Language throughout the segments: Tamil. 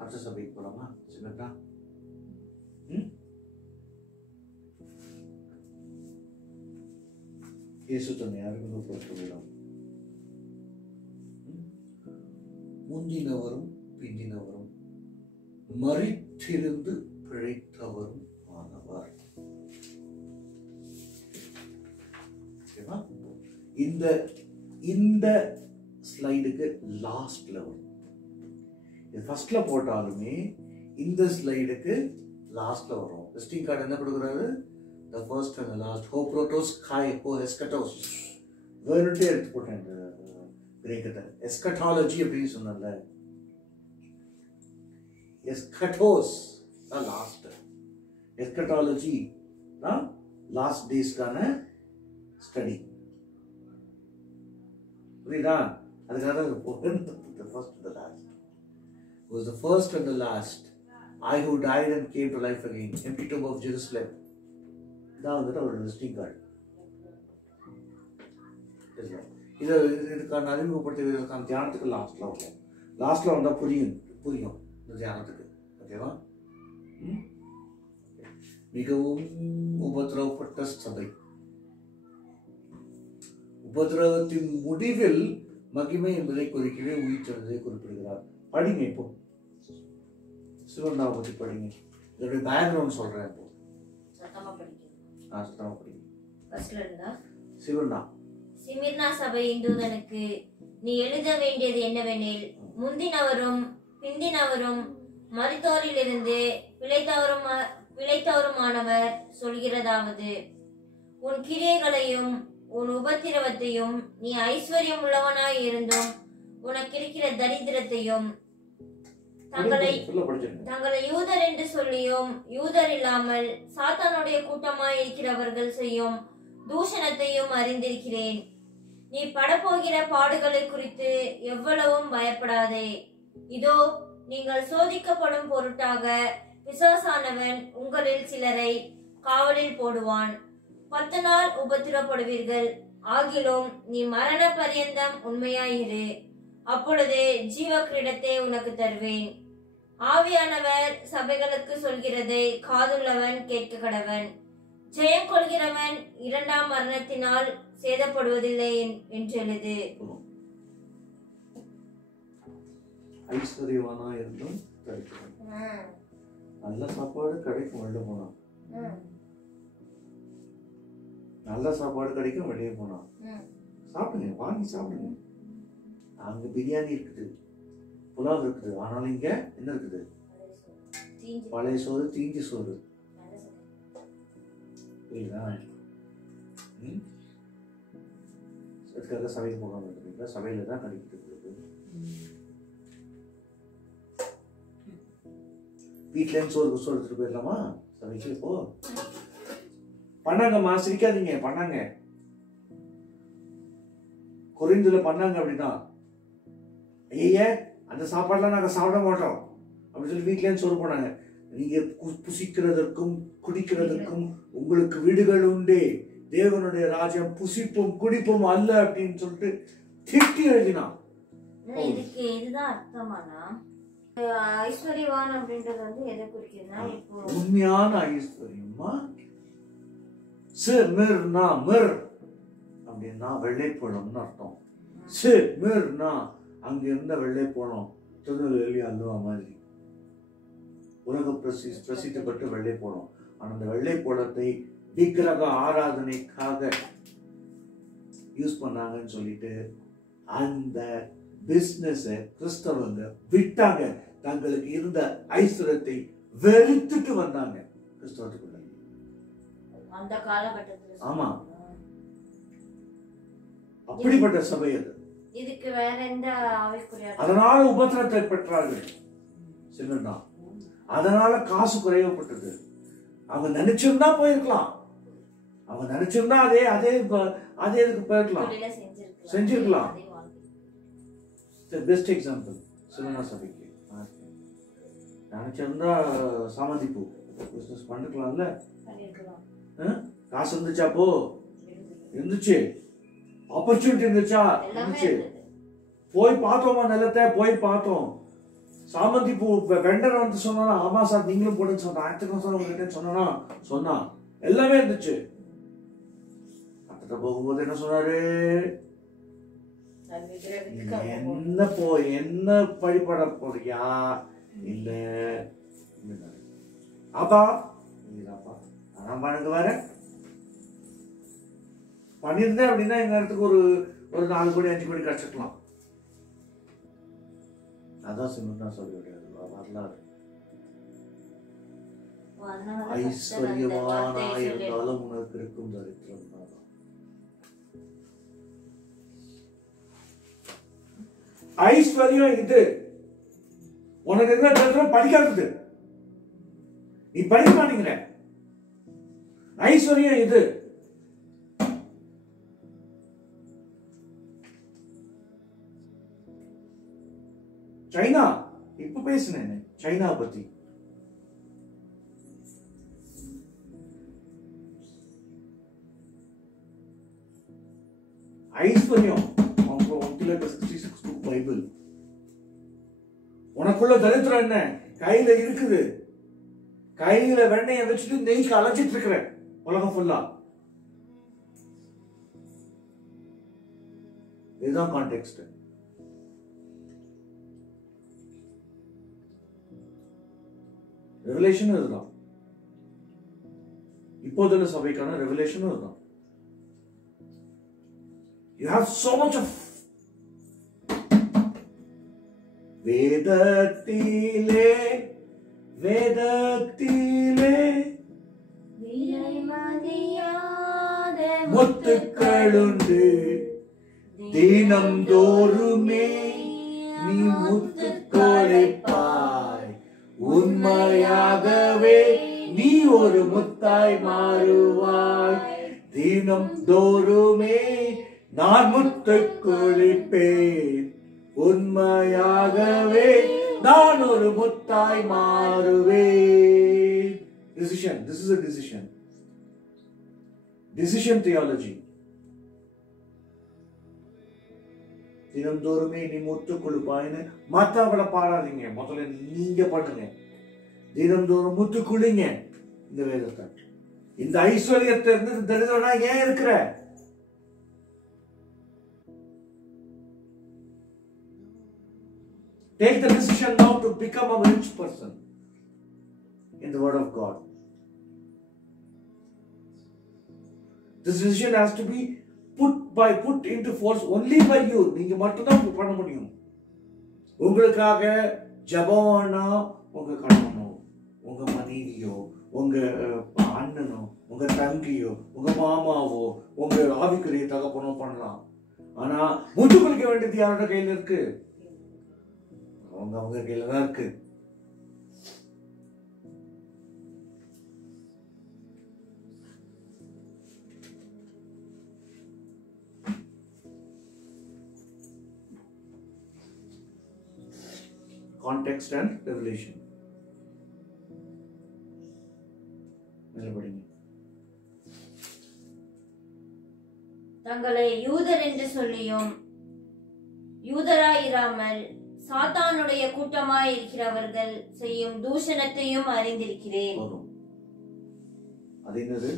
அடுத்த சபைக்கு போலாமா? சின்னதா இயேசு தன்னை அறிமுகப்படுத்துகிறார். முந்தினவரும் பிந்தினவரும் மரித்திருந்து பிழைத்தவரும் ஆனவர். இந்த ஸ்லைடுக்கு லாஸ்ட்ல வரும். ஃபர்ஸ்ட்ல போட்டாலுமே இந்த ஸ்லைடுக்கு லாஸ்ட்ல வரும். விசிட்டிங் கார்டு என்ன கொடுக்குறாரு? The first and the last. Ho protos kai ho eschatos. வேறுட்டே எடுத்து போட்டேன் இந்த கிரேக்கத்தை. எஸ்கட்டாலஜி அப்படின்னு சொன்னல, எஸ்கட்டோஸ் தான் லாஸ்ட். எஸ்கட்டாலஜி தான் லாஸ்ட் டேஸ்க்கான ஸ்டடி. புரியுதா? அதுக்காக the first and the last. It was the first and the last. I who died and came to life again. Empty tomb of Jerusalem. இதான் வந்துட்டு அவரோட விசிட்டிங் கார்டு. இதுக்கான அறிமுகப்படுத்துவதற்கான தியானத்துக்கு லாஸ்ட்ல வரும். லாஸ்ட்ல வந்தா புரியும் இந்த தியானத்துக்கு. ஓகேவா? மிகவும் உபத்திரவப்பட்ட சபை. உபத்திரவத்தின் முடிவில் மகிமை என்பதை குறிக்கவே உயிர்த்தெழுந்ததை குறிப்பிடுகிறார். படிங்க, இப்போ சிவண்ணாவை பற்றி படிங்க. இதோடைய பேக்ரவுண்ட் சொல்றேன். இப்போ சிமிர்னா சபையின் தூதனுக்கு நீ எழுத வேண்டியது என்னவெனில், முந்தினவரும் பிந்தினவரும் மரித்தோரிலிருந்து பிழைத்தவருமானவர் சொல்கிறதாவது, உன் கிரியைகளையும் உன் உபத்திரவத்தையும் நீ ஐஸ்வர்யம் உள்ளவனாய் இருந்தும் உனக்கிருக்கிற தரித்திரத்தையும் தங்களை யூதர் என்று சொல்லியும் யூதர் இல்லாமல் சாத்தானுடைய கூட்டமாய் இருக்கிறவர்கள் செய்யும் தூஷணத்தையும் அறிந்திருக்கிறேன். நீ படப்போகிற பாடுகளை குறித்து எவ்வளவும் பயப்படாதே. இதோ நீங்கள் சோதிக்கப்படும் பொருட்டாக பிசாசானவன் உங்களில் சிலரை காவலில் போடுவான். 10 நாள் உபத்திரப்படுவீர்கள். ஆகிலும் நீ மரண பரியந்தம் உண்மையாயிரு. அப்பொழுது ஜீவ கிரீடத்தை உனக்கு தருவேன். ஆவியானவர் சபைகளுக்கு சொல்கிறதை காதுள்ளவன் கேட்க கடவன். ஜெயம் கொள்கிறவன் 2ஆம் மரணத்தினால் சேதப்படுவதில்லை என்று எழுது. ஐஸ்வர்யவானா இருந்தும் நல்ல சாப்பாடு கிடைக்கும். வெளியே போனா நல்ல சாப்பாடு கிடைக்கும். வெளியே போனா சாப்பிடுங்க, வாங்கி சாப்பிடுங்க. அங்க பிரியாணி இருக்குது, புலாவ் இருக்குது. ஆனாலும் இங்க என்ன இருக்குது? பழைய சோறு, தீஞ்சி சோறு. புரியுதா? அதுக்காக சபைக்கு போகாம இருக்கிறீங்களா? சபையில தான் கிடைக்கிறது. வீட்டுல சோறு சோறு எடுத்துட்டு போயிடலாமா சபைக்கு? இப்போ பண்ணாங்கம்மா, சிரிக்காதீங்க. பண்ணாங்க, கொரிந்துல பண்ணாங்க. அப்படிதான், ஐய அந்த சாப்பாடுலாம் நாங்க சாப்பிட மாட்டோம் அப்படின்னு சொல்லி வீட்லன்னு சொல்ல போனாங்க. நீங்க புசிக்கிறதற்கும் குடிக்கிறதற்கும் உங்களுக்கு வீடுகள் உண்டே, தேவனுடைய ராஜ்யம் புசிப்பும் குடிப்பும் அல்ல அப்படின்னு சொல்லிட்டு திட்டி எழுதினான். இதுக்கு இதுதான் அர்த்தமானா ஐஸ்வர்யவான் அப்படின்றது வந்து எதை குறிக்குதுன்னா, இப்போ உண்மையான ஐஸ்வர்யமா சிமிர்னா மிர் அப்படின்னா வெள்ளைப்பழம்னு அர்த்தம். சிமிர்னா அங்க இருந்த வெள்ளைப்பழம், திருநெல்வேலி அல்வா மாதிரி உலக பிரசித்தப்பட்டு வெள்ளைப்பழம். ஆனா அந்த வெள்ளைப்பழத்தை விக்கிரக ஆராதனைக்காக யூஸ் பண்ணாங்கன்னு சொல்லிட்டு அந்த பிசினஸ் கிறிஸ்தவங்க விட்டாங்க. தங்களுக்கு இருந்த ஐஸ்வர்யத்தை வெறுத்துட்டு வந்தாங்க கிறிஸ்தவத்துக்குள்ள. அந்த காலகட்டத்தில் ஆமா, அப்படிப்பட்ட சபை அது. இதுக்கு வேற எந்த ஆவிக்குரிய அதனால உபத்திரத்தை பெற்றார்கள் சிலர் தான். அதனால காசு குறைவப்பட்டது. அவங்க நினைச்சிருந்தா போயிருக்கலாம். அவங்க நினைச்சிருந்தா அதே அதே அதே இதுக்கு போயிருக்கலாம், செஞ்சிருக்கலாம். பெஸ்ட் எக்ஸாம்பிள் சிவனா சபைக்கு நினைச்சிருந்தா சாமந்தி பூ பிசினஸ் பண்ணிக்கலாம்ல. காசு இருந்துச்சா? போ இருந்துச்சு. ஆப்பர்ச்சுனிட்டி இருந்துச்சா? இருந்துச்சு. போய் பார்த்தோமா, நிலத்தை போய் பார்த்தோம். சாமந்தி பூ வெண்டர் வந்து சொன்னா ஆமா சார் நீங்களும் போடுன்னு சொன்னா 1000 உங்ககிட்ட சொன்னா எல்லாமே இருந்துச்சு. அத்த போகும்போது என்ன சொன்னாரு, என்ன வழிபட போறியா இல்ல அப்பா இல்லப்பா நான் பண்ணுங்க வேற பண்ணிருந்தேன் அப்படின்னா இந்த நேரத்துக்கு ஒரு 4 கோடி 5 கோடி கிடைச்சிருக்கலாம். அதான் சின்ன சொல்லிவிடாது வரலாறு. ஐஸ்வர்யவானாயிருந்தாலும் உனக்கு இருக்கும் தரித்திரம். ஐஸ்வர்யம் இது உனக்கு இருக்கிற தரித்திரம் படிக்காதது. நீ படிக்க மாட்டேங்கிற. ஐஸ்வர்யம் இது. சைனா இப்ப பேசுனேன் சைனா பத்தி. ஐஸ்வர்யம் பைபிள். உனக்குள்ள தரித்திரம் என்ன? கையில இருக்குது. கையில வெண்ணைய வச்சுட்டு நெய்க்கு அலைச்சிட்டு இருக்கிற உலகம் ஃபுல்லா. இதுதான் கான்டெக்ஸ்ட். ரெவலேஷன் இதுதான். இப்போதுள்ள சபைக்கான ரெவலேஷன் இதுதான். You have so much of வேதத்திலே முத்துக்களுண்டு தினம்தோறுமே நீ முத்துக்கொடைப்பாய். உண்மையாகவே நீ ஒரு முத்தாய் மாறுவாய். தினம்தோறுமே நான் முத்துக்கொடைப்பேன். உண்மையாகவே நான் ஒரு முத்தாய் மாறுவேன். Decision. This is a decision. Decision theology. தினந்தோறுமே நீ முத்து கொடுப்பாயின்னு மற்றவங்கள பாடாதீங்க, முதல்ல நீங்க பண்ணுங்க. தினந்தோறும் முத்து குளிங்க இந்த வேதத்தை. இந்த ஐஸ்வர்யத்தை இருந்து தரித்திரனா ஏன் இருக்கிற? Take the decision now to become a rich person in the word of God. This decision has to be put into force only by you. நீங்க மட்டும் தான் பண்ண முடியும். உங்களுக்காக ஜெபம்னா உங்க கணவனோ, உங்க மனைவியோ, உங்க அண்ணனோ, உங்க தங்கியோ, உங்க மாமாவோ, உங்க ஆவிக்குரிய தகப்பனோ பண்ணலாம். ஆனா முத்து குளிக்க வேண்டியது யாரோட கையில இருக்கு? அவங்க கையில தான் இருக்கு. Context and revelation. தங்களை யூதர் என்று சொல்லியும் யூதராயிராமல் சாத்தானுடைய கூட்டமாய் இருக்கிறவர்கள் செய்யும் தூஷணத்தையும் அறிந்திருக்கிறேன். அது என்னது?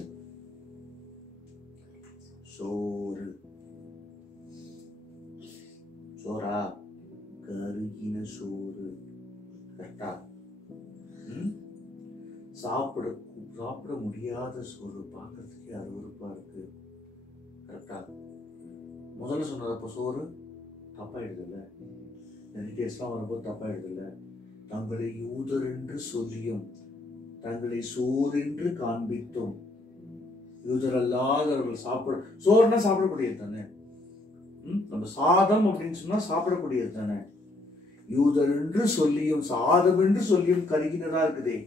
சோரா, கருகின சோறு. கரெக்டா? சாப்பிட முடியாத சோறு, பார்க்கறதுக்கே அருவருப்பா இருக்கு. கரெக்டா? முதல்ல சொன்னதப்ப சோறு தப்பாயிடுது இல்ல, டேஸ்ட்லாம் வரும்போது தப்பாயிடுது இல்ல. தங்களை யூதர் என்று சொல்லியும் தங்களை சோறு என்று காண்பித்தோம். யூதர் அல்லாதவர்கள் சோறுனா சாப்பிடக்கூடியது தானே. நம்ம சாதம் அப்படின்னு சொன்னா சாப்பிடக்கூடியது தானே. யூதர் என்று சொல்லியும் சாதம் என்று சொல்லியும் கருகினதா இருக்குதே.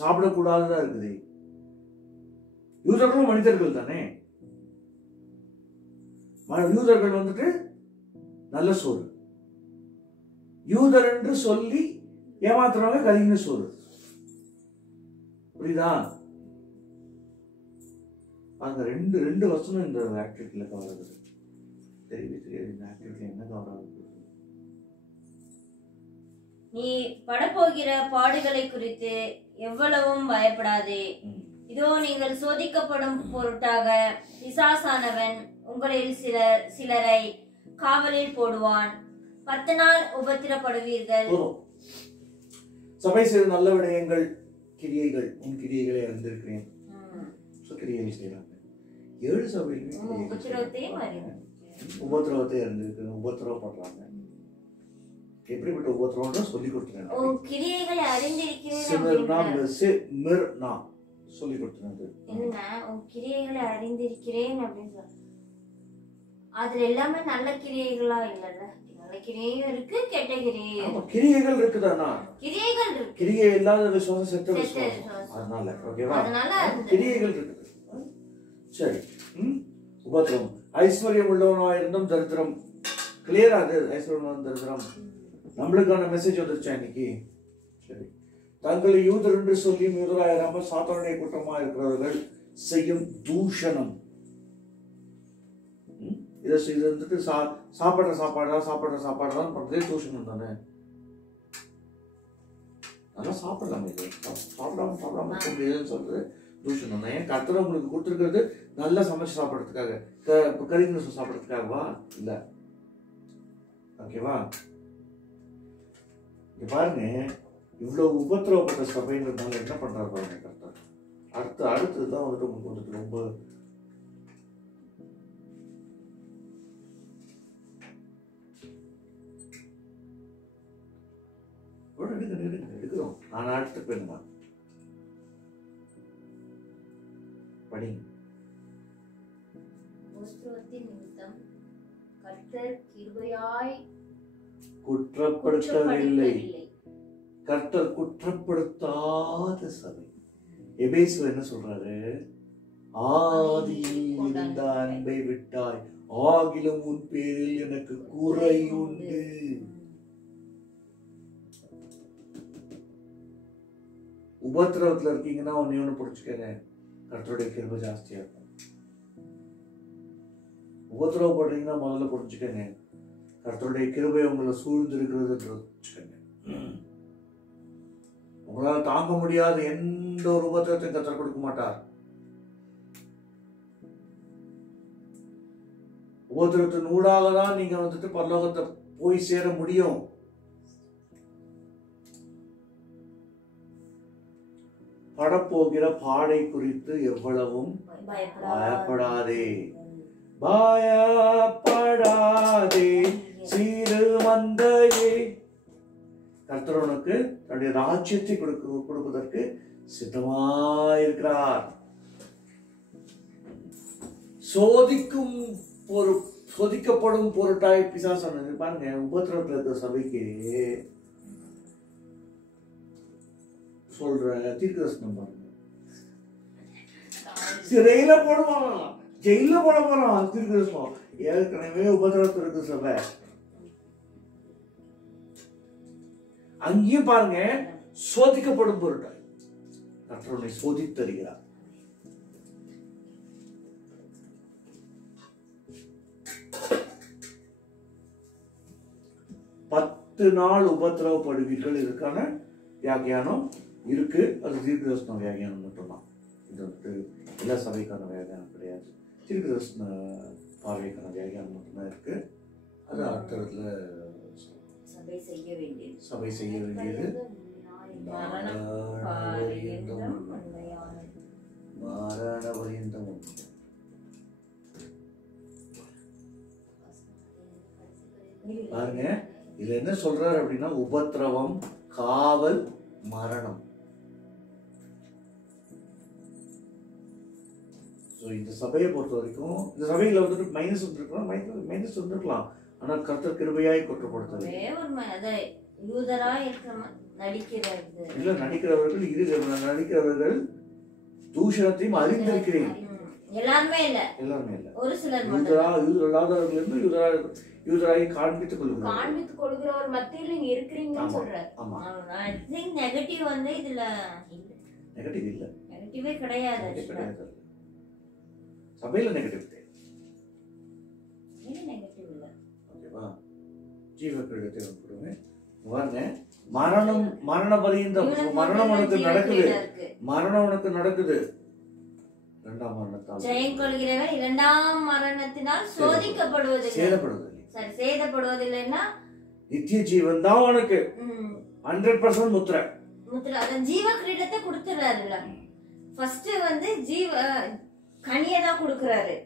சாப்பிடக்கூடாததா இருக்குதே. யூதர்களும் மனிதர்கள் தானே. யூதர்கள் வந்துட்டு நல்ல சோறு, யூதர் என்று சொல்லி ஏமாத்துறவங்க கருகின சோறு. புரியுதா? அங்க ரெண்டு வசனம் இந்த ஆக்டிவிட்டியில கவலை. தெரியவே தெரியாது இந்த ஆக்டிவிட்டியில் என்ன கவனம் இருக்கு. நீ படப்போகிற பாடுகளை குறித்து எவ்வளவும் பயப்படாதே. இதோ நீங்கள் சோதிக்கப்படும் பொருட்டாக பிசாசானவன் உங்களில் சிலரை காவலில் போடுவான். 10 நாள் உபத்திரப்படுவீர்கள். சபை செய்த நல்ல விடயங்கள் கிரியைகள், உன் கிரியைகளை அறிந்திருக்கிறேன். கிரியைகள் செய்யறாங்க. 7 சபையிலுமே உபத்திரவத்தை அறிந்திருக்கிறேன். உபத்திரவப்படுறாங்க. எப்படிப்பட்ட உபத்திரவம் சொல்லி கொடுத்துறேன். கிரியைகளை அறிந்திருக்கிறேன் சொல்லி கொடுத்துறது என்ன கிரியைகளை அறிந்திருக்கிறேன் அப்படின்னு சொல்ற. அதுல எல்லாமே நல்ல கிரியைகளா இல்லல்ல. நல்ல கிரியையும் இருக்கு, கெட்ட கிரியையும். கிரியைகள் இருக்குதானா? கிரியைகள் இருக்கு. கிரியை இல்லாத விசுவாசம் செத்த விசுவாசம். அதனால ஓகேவா? அதனால கிரியைகள் இருக்குது. சரி. உபத்திரம். ஐஸ்வர்யம் உள்ளவனா இருந்தும் தரித்திரம். கிளியரா அது ஐஸ்வர்யம் தரித்திரம். நம்மளுக்கான மெசேஜ் வந்துருச்சா இன்னைக்கு? சரி. தங்களை யூதர் என்று சொல்லியும் யூதராயிராம சாத்தானுடைய கூட்டமா இருக்கிறவர்கள் செய்யும் தூஷணம். இது வந்துட்டு சாப்பிடுற சாப்பாடுதான் பண்றதே தூஷணம் தானே. நல்லா சாப்பிடலாம். இது சாப்பிடாம சொல்றது தூஷணம் தான். ஏன் கர்த்தர் உங்களுக்கு கொடுத்துருக்கிறது நல்லா சமைச்சு சாப்பிட்றதுக்காக, கறி சாப்பிட்றதுக்காகவா? இல்ல. ஓகேவா? இங்க பாருங்க, இவ்வளவு உபத்திரவப்பட்ட சபைன்றதுனால என்ன பண்றாரு பாருங்க கர்த்தர். அடுத்ததுதான் வந்துட்டு உங்களுக்கு வந்துட்டு ரொம்ப எடுக்கிறோம். நான் அடுத்து போயிருமா படிங்க. கர்த்தர் கிருபையாய் குற்றப்படுத்தவில்லை. கர்த்தர் குற்றப்படுத்தாத சபை. எபேசுல என்ன சொல்றாரு? ஆதியில் இருந்த அன்பை விட்டாய், ஆகிலும் உன் பேரில் எனக்கு குறை உண்டு. உபத்திரவத்துல இருக்கீங்கன்னா ஒன்னு புடிச்சுக்கங்க, கர்த்தருடைய கிருபை ஜாஸ்தியா இருக்கும். உபத்திரவப்படுறீங்கன்னா முதல்ல புரிஞ்சுக்கங்க, கர்த்தருடைய கிருபை உங்களை சூழ்ந்து இருக்கிறது. உங்களால் தாங்க முடியாத எந்த ஒரு உபத்திரத்தையும் கர்த்தர் கொடுக்க மாட்டார். உபத்திரத்தின் ஊடாக தான் நீங்க வந்துட்டு பரலோகத்தை போய் சேர முடியும். படப்போகிற பாடை குறித்து எவ்வளவும் பயப்படாதே. பயப்படாதே சீரு மந்தையே. கர்த்தர் உனக்கு தன்னுடைய ராஜ்யத்தை கொடுப்பதற்கு சித்தமாயிருக்கிறார். சோதிக்கப்படும் பொருட்டாய் பிசாசானது. பாருங்க, உபத்திரவத்தில் இருக்கிற சபைக்கு சொல்ற தீர்க்கதரிசனம் பாருங்க. சிறையில போடுவான், ஜெயில போட போறான் தீர்க்கதரிசனம். ஏற்கனவே உபத்திரவத்தில் இருக்கிற சபை. அங்கேயும் பாருங்க, சோதிக்கப்படும் பொருட்டாய் கர்த்தர் சோதித்தருகிறார். பத்து நாள் உபத்திரவப்படுவீர்கள். இதுக்கான வியாக்கியானம் இருக்கு. அது தீர்க்கதரிசன வியாக்கியானம் மட்டும்தான். இது வந்துட்டு எல்லா சபைக்கான வியாக்கியானம் கிடையாது. தீர்க்கதரிசன பார்வைக்கான வியாக்கியானம் மட்டும்தான் இருக்கு. அது அர்த்தத்துல சபை செய்ய வேண்டியது மரண பரியந்தம். பாருங்க, இதுல என்ன சொல்றாரு அப்படின்னா, உபத்திரவம், காவல், மரணம். இந்த சபையை பொறுத்த வரைக்கும், இந்த சபையில வந்துட்டு மைனஸ் வந்துருக்கலாம். ஆனா கர்த்தர் கிருபையாய் குற்றப்படுத்தல. நடிக்கிறவர்கள் தூஷணத்தையும் அறிந்திருக்கிறேன். எல்லாருமே இல்ல, ஒரு சிலர் யூதராய் காண்பித்துக் கொள்கிறவர் மத்தியில் நீங்க இருக்கிறீங்கன்னு சொல்றாரு. நெகட்டிவ் வந்து இதுல நெகட்டிவ் இல்ல, நெகட்டிவே கிடையாது. சபையில நெகட்டிவ் இது நெகட்டிவ் இல்ல. ஓகேவா? ஜீவக்கிரீடத்தை கொடுங்க. பாருங்க, மரண பரியந்தம் மரணம் உனக்கு நடக்குது. மரணம் உனக்கு நடக்குது. இரண்டாம் மரணத்தால் ஜெயம் கொள்கிறவன் இரண்டாம் மரணத்தினால் சோதிக்கப்படுவதில்லை. சரி, சேதப்படுவதில்லைன்னா நித்திய ஜீவன் தான் உனக்கு 100% முத்திரை. அத ஜீவ கிரீடத்தை கொடுத்துறாருல. ஃபர்ஸ்ட் வந்து ஜீவ கனியை தான் கொடுக்கறாரு.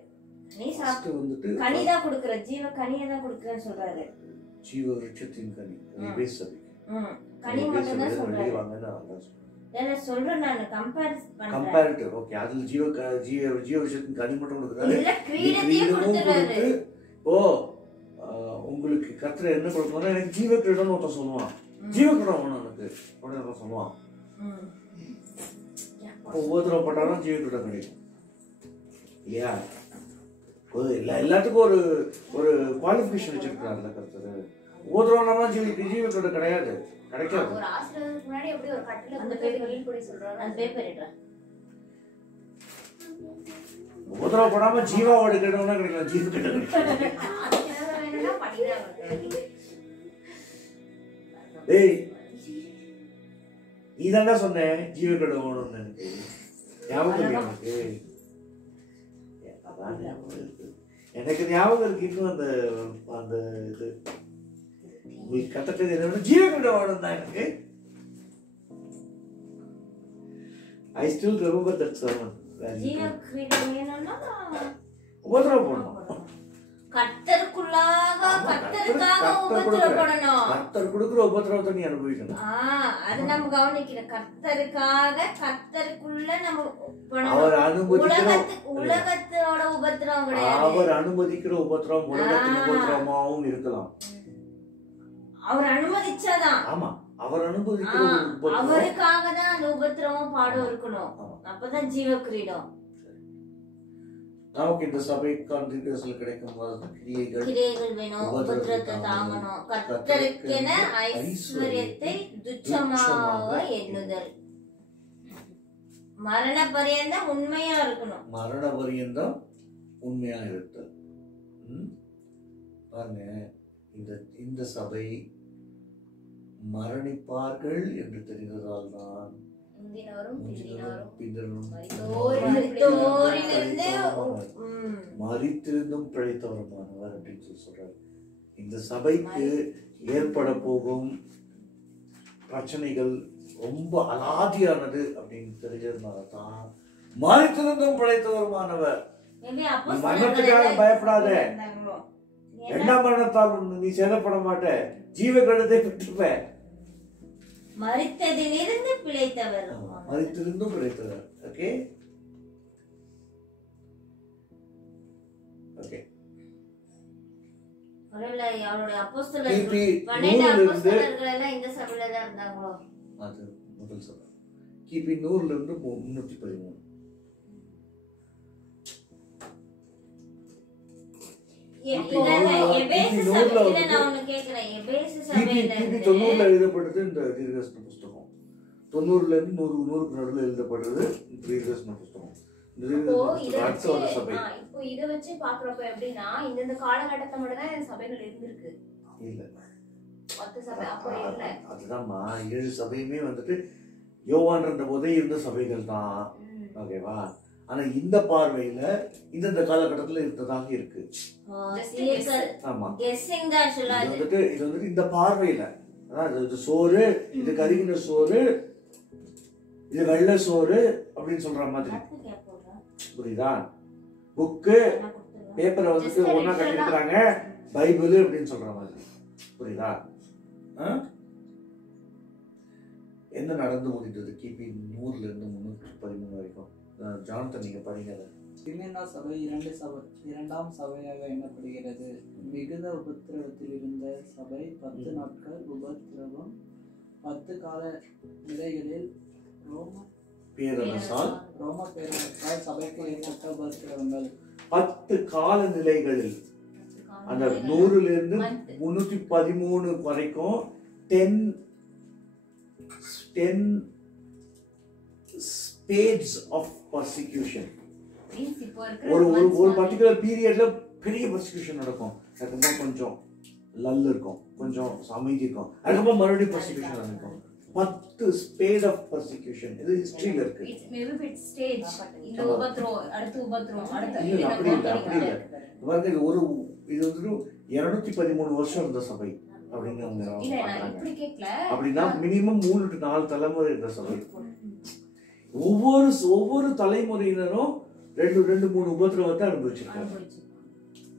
நீ சாப்பிட்டு வந்துட்டு கனி தான் கொடுக்கற, ஜீவ கனியை தான் கொடுக்கறன்னு சொல்றாரு. ஜீவ விருட்சத்தின் கனி பேசவி. கனி மட்டும் தான் சொல்றாரு. நான் சொல்றேன், நான் கம்பேரிட்டிவ். ஓகே, அதுல ஜீவ விருட்சத்தின் கனி மட்டும் கொடுக்கறாரு. இல்ல, கிரீடத்தையும் கொடுத்துறாரு. ஓ, உங்களுக்கு கர்த்தர் என்ன கொடுக்கணும்? எனக்கு ஜீவ கிரீடம்னு ஒருத்தன் சொல்லுவான். ஜீவ கிரீடம் வேணும் எனக்கு உடனே சொல்லுவான். ஒவ்வொருத்தரும் பட்டாலும் ஜீவ கிரீடம் கிடைக்கும் இல்லையா? எல்லாத்துக்கும் ஒரு குவாலிஃபிகேஷன் வச்சிருக்கிறாருல கர்த்தர். ஒவ்வொருத்தரும் ஜீவ கிரீடம் கிடையாது, கிடைக்காது. ஒரு ஆசிரியருக்கு முன்னாடி எப்படி ஒரு கட்டல அந்த பேப்பர் கூட சொல்றாரு, அந்த பேப்பர் எடுறேன். ஒவ்வொருத்தரும் படாம ஜீவாவோட கிரீடம்னா கிடைக்கும், ஜீவ கிரீடம் கிடைக்கும். ஏய், நீ தானே சொன்ன ஜீவ கிரீடம் வேணும்னு. எனக்கு ஞாபகம் இருக்கு, எனக்கு ஞாபகம் இருக்கு. இன்னும் அந்த அந்த இது உங்களுக்கு கத்தட்டது என்ன, ஜீவ கிரீடம் வேணும் தான் எனக்கு. I still remember that sermon. ஜீவ கிரீடம் வேணும்னா உபத்திரவம் பண்ணணும். கர்த்தருக்காக உபத்திரவப்படணும். கர்த்தர் கொடுக்கிற உபத்திரவத்தை நீ அனுபவிக்கணும். அது நம்ம கவனிக்கணும். கர்த்தருக்குள்ள நம்ம அவர் அனுமதிக்கிற உலகத்தோட உபத்திரவம் கிடையாது. அவர் அனுமதிக்கிற உபத்திரவம் உலகத்தின் உபத்திரவமாவும் இருக்கலாம். அவர் அனுமதிச்சாதான். ஆமா, அவர் அனுமதிக்கிற அவருக்காக தான் அந்த உபத்திரவம் பாடம் இருக்கணும். அப்பதான் ஜீவ கிரீடம். நமக்கு இந்த சபை கான்ட்ரிபியூஷன் கிடைக்கும் கிரியைகள் வேணும், உபத்திரத்தை தாங்கணும், கர்த்தருக்கென ஐஸ்வர்யத்தை துச்சமாக எண்ணுதல், மரண பரியந்தம் உண்மையா இருக்கணும். மரண பரியந்தம் உண்மையா இருத்தல். பாருங்க, இந்த சபை மரணிப்பார்கள் என்று தெரிந்ததால் தான் மரித்திருந்தும் பிழைத்தவருமானவர் அப்படின்னு சொல்றாரு. இந்த சபைக்கு ஏற்பட போகும் பிரச்சனைகள் ரொம்ப அலாதியானது அப்படின்னு தெரிஞ்சதுனாலதான் மரித்திருந்தும் பிழைத்தவருமானவர். மரணத்துக்காக பயப்படாத, இரண்டாம் மரணத்தால் நீ சேதப்பட மாட்ட, ஜீவ கிரீடத்தை பெற்றுப்ப. மரித்ததிலிருந்து பிழைத்தவர், மரித்திருந்தும் பிழைத்தவர். Okay okay. ஒருவேளை அவருடைய அப்போஸ்தலர்கள் 12 அப்போஸ்தலர்கள் எல்லாம் இந்த சபையில தான் இருந்தாங்களோ? அது முதல் சபை. கிபி 100 இருந்து 313. எழுதப்பட்டது இந்த தீர்க்கதரிசன புஸ்தகம். 90 இருந்து 100 நடுவில் எழுதப்பட்டது தீர்க்கதரிசன புஸ்தகம். இப்போ இத வச்சு பாக்குறப்ப எப்படின்னா இந்த காலகட்டத்தை மட்டும் தான் சபைகள் இருந்திருக்கு. இல்ல, 10 சபை அப்போ இல்ல. அதுதான்மா, 7 சபையுமே வந்துட்டு யோவான் இருந்த போதே இருந்த சபைகள் தான். ஓகேவா? ஆனா இந்த பார்வையில இந்த காலகட்டத்துல இருந்ததாக இருக்கு. ஆமா, இது வந்துட்டு இந்த பார்வையில அதாவது சோறு, இது கருகின சோறு, இது வெள்ளை சோறு அப்படின்னு சொல்ற மாதிரி. புரியுதா? புக்கு பேப்பரை வந்துட்டு ஒன்னா கட்டிருக்கிறாங்க, பைபிள் அப்படின்னு சொல்ற மாதிரி. புரியுதா? என்ன நடந்து முடிந்தது கிபி 100 இருந்து 313 வரைக்கும்? ஜானத்தன், நீங்க படிங்க. சிமிர்னா சபை இரண்டாம் சபையாக எண்ணப்படுகிறது. மிகுந்த உபத்திரவத்தில் இருந்த சபை 10 நாட்கள் உபத்திரவம், 10 கால நிலைகளில் ரோம பேரரசால் சபைக்கு ஏற்பட்ட உபத்திரவங்கள். 10 கால நிலைகளில் அந்த 100 இருந்து 313 வரைக்கும் 10 stages of persecution. ஒரு பர்టిక్యులர் பீரியட்ல பெரிய பர்சிக்யூஷன் நடக்கும், அதுக்கப்புறம் கொஞ்சம் லல் இருக்கும், கொஞ்சம் அமைதி இருக்கும், அதுக்கப்புறம் மறுபடியும் பர்சிக்யூஷன் நடக்கும். 10 ஸ்பேட் ஆஃப் பர்சிக்யூஷன் இது ஹிஸ்டரியில இருக்கு. மேபி இட் ஸ்டேஜ் இந்த உபத்ரவம் அடுத்து உபத்ரவம் அடுத்து இல்ல அப்படி இல்ல. பாருங்க இது வந்து 213 வருஷம் இருந்த சபை அப்படின்னு அப்படின்னா மினிமம் 3 to 4 தலைமுறை இருந்த சபை. ஒவ்வொரு தலைமுறையினரும் 2-3 உபத்திரவத்தை அனுபவிச்சிருக்காங்க.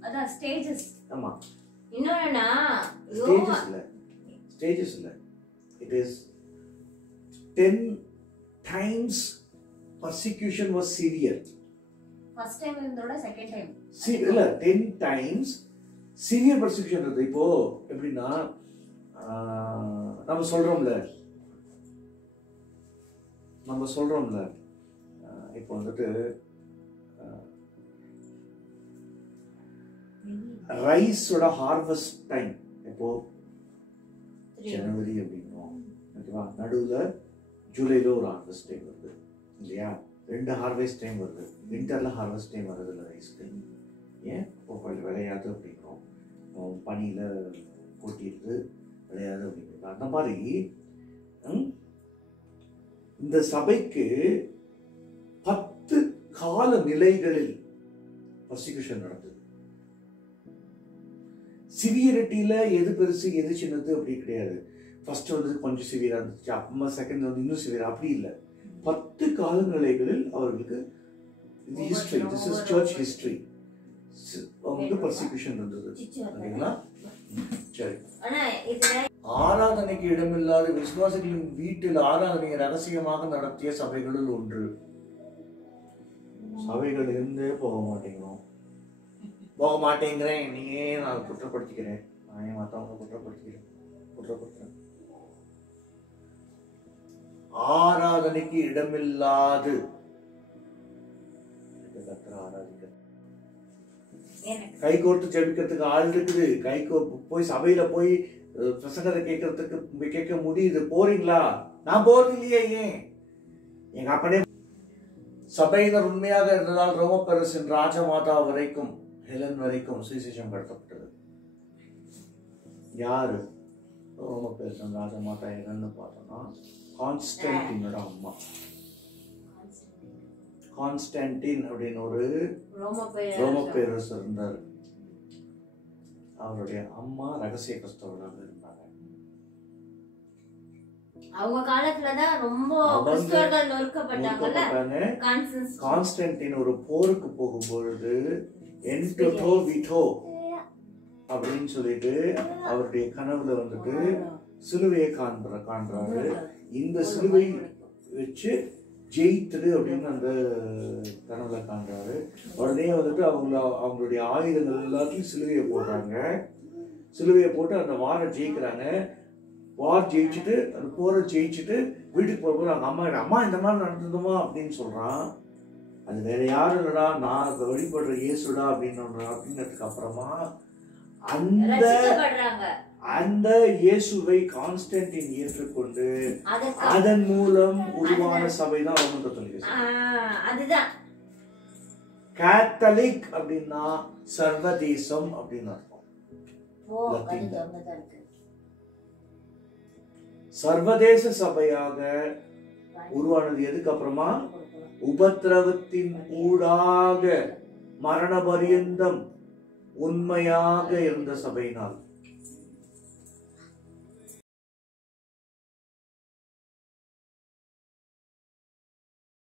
அதான் ஸ்டேஜஸ். ஆமா, இன்னொன்னா ஸ்டேஜஸ் இல்ல, it is 10 times persecution was severe. First time இருந்தோட செகண்ட் டைம் இல்ல 10 times severe persecution இருக்கு. இப்போ எப்படின்னா நம்ம சொல்றோம்ல இப்போ வந்துட்டு ரைஸோட ஹார்வெஸ்ட் டைம் இப்போ ஜனவரி அப்படின்னும், ஓகேவா? நடுவுல ஜூலைல ஒரு ஹார்வெஸ்ட் டைம் வருது இல்லையா? 2 ஹார்வெஸ்ட் டைம் வருது. விண்டர்ல ஹார்வெஸ்ட் டைம் வருது இல்லை ரைஸ்க்கு. ஏன் விளையாது அப்படிங்கிறோம், பனியில கொட்டிடுது விளையாது அப்படிங்கிறோம். அந்த மாதிரி இந்த சபைக்கு 10 கால நிலைகளில் பர்சிக்யூஷன் நடந்தது. சிவியரிட்டியில எது பெருசு எது சின்னது அப்படி கிடையாது. ஃபர்ஸ்ட் வந்து கொஞ்சம் சிவியரா இருந்துச்சு, அப்புறமா செகண்ட் வந்து இன்னும் சிவியரா, அப்படி இல்லை. 10 காலநிலைகளில் அவர்களுக்கு இது history, this is church history, அவங்களுக்கு பர்சிக்யூஷன் இருந்தது. ஓகேங்களா? சரி. ஆராதனைக்கு இடமில்லாத விசுவாசிகளின் வீட்டில் ஆராதனையை ரகசியமாக நடத்திய சபைகளில் ஒன்று. சபைகள் இருந்தே போக மாட்டேங்கிறேன், நீயே நான் குற்றப்படுத்திக்கிறேன், நான் ஏன் மற்றவங்க குற்றப்படுத்துறேன். ஆராதனைக்கு இடமில்லாது ஆராதிக்க, கை கோர்த்து ஜெபிக்கிறதுக்கு ஆள் இருக்குது, போய் சபையில போய் பிரசங்கத்தை கேட்க முடியுது, போறீங்களா? நான் போறது இல்லையே. ஏன்? எங்க அப்பனே சபையினர் உண்மையாக இருந்ததால் ரோமபெரசின் ராஜமாதா வரைக்கும், ஹெலன் வரைக்கும் சுவிசேஷம் கடத்தப்பட்டது. யாரு ரோமபெரசின் ராஜமாதா ஹெலன் பார்த்தோம்னா கான்ஸ்டன்டினோட அம்மா. கான்ஸ்டன்டின் அப்படின்னு ஒரு ரோமபேரசர் இருந்தார். அவருடைய அம்மா ரகசிய கிறிஸ்தவராக இருந்தாங்க. அவங்க காலத்துலதான் ரொம்ப கிறிஸ்தவர்கள் நொறுக்கப்பட்டாங்க. கான்ஸ்டன்டின் ஒரு போருக்கு போகும்பொழுது என்டோ விட்டோ அப்படின்னு சொல்லிட்டு அவருடைய கனவுல வந்துட்டு சிலுவையை காண்றாரு. இந்த சிலுவை வச்சு ஜெயித்துடு அப்படின்னு அந்த கனவுல காண்றாரு. உடனே வந்துட்டு அவங்களுடைய ஆயுதங்கள் எல்லாத்தையும் சிலுவையை போடுறாங்க. சிலுவையை போட்டு அந்த வாரை ஜெயிக்கிறாங்க. வார் ஜெயிச்சுட்டு அந்த போரை ஜெயிச்சுட்டு வீட்டுக்கு போகும்போது அவங்க அம்மா இந்த மாதிரி நடந்ததுமா அப்படின்னு சொல்றான். அது வேற யாரும் இல்லடா, நான் வழிபடுற இயேசுடா அப்படின்னதுக்கு அப்புறமா அந்த இயேசுவை கான்ஸ்டன்டின் ஏற்றுக்கொண்டு அதன் மூலம் உருவான சபைதான் ரோமன் கத்தோலிக்க. அதுதான் கேத்தலிக் அப்படின்னா சர்வதேசம் அப்படின்னு அர்த்தம். சர்வதேச சபையாக உருவானது எதுக்கு அப்புறமா? உபத்திரவத்தின் ஊடாக மரண பரியந்தம் உண்மையாக இருந்த சபையினால்.